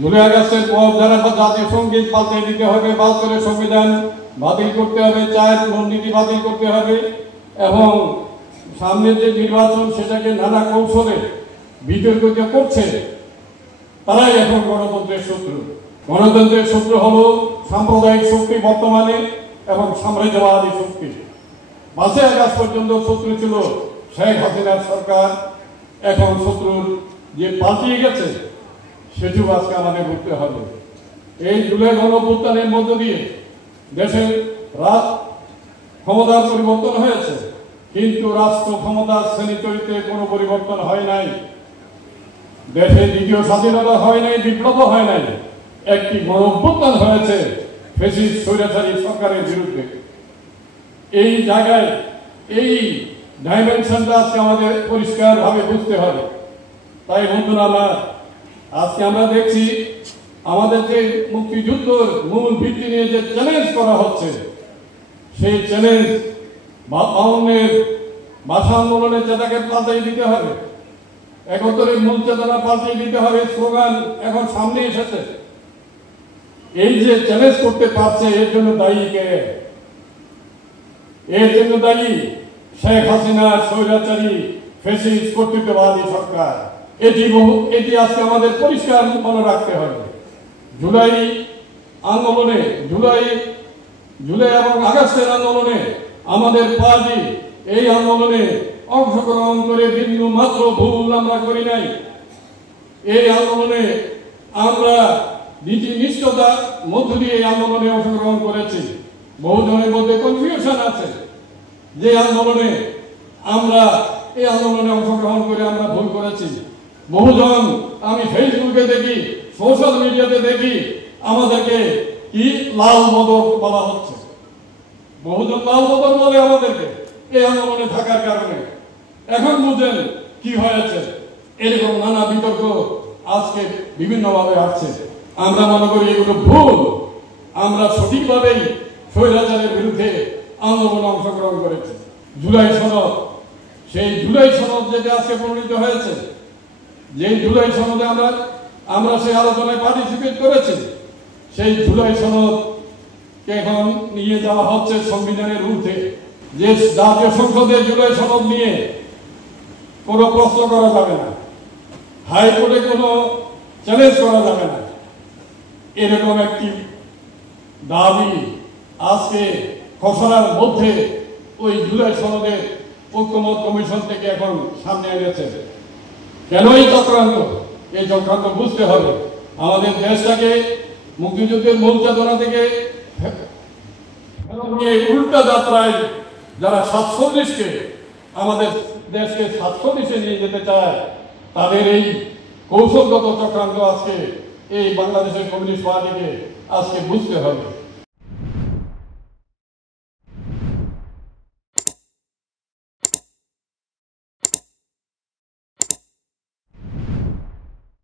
জুলাই আগস্টের পর যারা জাতীয় সঙ্গীত পাল্টে দিতে হবে, বাহাত্তরের সংবিধান বাতিল করতে হবে, চায়ের মূলনীতি বাতিল করতে হবে এবং সামনের যে নির্বাচন সেটাকে নানা কৌশলে বিতর্কিত করছে, তারাই এখন গণতন্ত্রের শত্রু। গণতন্ত্রের শত্রু হলো সাম্প্রদায়িক শক্তি বর্তমানে এবং সাম্রাজ্যবাদী শক্তি। 5 আগস্ট পর্যন্ত শত্রু ছিল শেখ হাসিনার সরকার, এখন শত্রুর যে পাল্টিয়ে গেছে সেটিও আজকে আমাদের বুঝতে হবে। এই জুলাই গণঅভ্যুত্থানের মধ্য দিয়ে দেশের ক্ষমতার পরিবর্তন হয়েছে, কিন্তু রাষ্ট্র ক্ষমতার শ্রেণী চরিত্রে কোনো পরিবর্তন হয় নাই। দেশে দ্বিতীয় স্বাধীনতা হয় নাই, বিপ্লব হয় নাই, একটি গণঅভ্যুত্থান হয়েছে ফ্যাসিস্ট স্বৈরাচারী সরকারের বিরুদ্ধে। এই জায়গায় এই ডাইমেনশনটা আজকে আমাদের পরিষ্কারভাবে বুঝতে হবে। তাই বন্ধুরা, আজকে আমরা দেখছি আমাদের যে মুক্তিযুদ্ধের মূল ভিত্তি নিয়ে যে চ্যালেঞ্জ করা হচ্ছে, সেই চ্যালেঞ্জ 52-এর ভাষা আন্দোলনের চেতাকে পাল্টাই দিতে হবে, 71-এর মূল চেতনা পাল্টিয়ে দিতে হবে। স্লোগান এখন সামনে এসেছে। এই যে চ্যালেঞ্জ করতে পারছে, এর জন্য দায়ী কে? এর জন্য দায়ী শেখ হাসিনা স্বৈরাচারী ফ্যাসিস্ট কর্তৃত্ববাদী সরকার। এটি আজকে আমাদের পরিষ্কার মনে রাখতে হবে। জুলাই আন্দোলনে, জুলাই এবং আগস্টের আন্দোলনে আমাদের পার্টি এই আন্দোলনে অংশগ্রহণ করে বিন্দু মাত্র ভুল আমরা করি নাই। এই আন্দোলনে আমরা নীতি নিষ্ঠতার মধ্য দিয়ে এই আন্দোলনে অংশগ্রহণ করেছি। বহুজনের মধ্যে কনফিউশন আছে যে আন্দোলনে আমরা এই আন্দোলনে অংশগ্রহণ করে আমরা ভুল করেছি। বহুজন আমি ফেসবুকে দেখি, সোশ্যাল মিডিয়াতে দেখি, আমাদেরকে কি লাল বদর বলা হচ্ছে। বহুজন লাল বদর বলে আমাদেরকে এই আন্দোলনে থাকার কারণে। এখন বুঝেন কি হয়েছে। এরকম নানা বিতর্ক আজকে বিভিন্নভাবে আসছে। আমরা মনে করি এগুলো ভুল। আমরা সঠিকভাবেই স্বৈরাচারের বিরুদ্ধে আন্দোলনে অংশগ্রহণ করেছি। জুলাই সনদ, সেই জুলাই সনদ যেটা আজকে প্রণীত হয়েছে, যে জুলাই সনদে আমরা সেই আলোচনায় পার্টিসিপেট করেছি, সেই জুলাই সনদকে এখন নিয়ে যাওয়া হচ্ছে সংবিধানের ঊর্ধ্বে। যে জাতীয় সংসদে জুলাই সনদ নিয়ে কোনো প্রশ্ন করা যাবে না, হাইকোর্টে কোনো চ্যালেঞ্জ করা যাবে না, এরকম একটি দাবি আজকে খসড়ার মধ্যে ওই জুলাই সনদের ঐক্যমত কমিশন থেকে এখন সামনে এনেছে। কেন এই চক্রান্ত? এই চক্রান্ত বুঝতে হবে। আমাদের দেশটাকে মুক্তিযুদ্ধের মূল চেতনা থেকে উল্টা যাত্রায় যারা 47-কে আমাদের দেশকে 47-এ নিয়ে যেতে চায়, তাদের এই কৌশলগত চক্রান্ত আজকে এই বাংলাদেশের কমিউনিস্ট পার্টিকে আজকে বুঝতে হবে।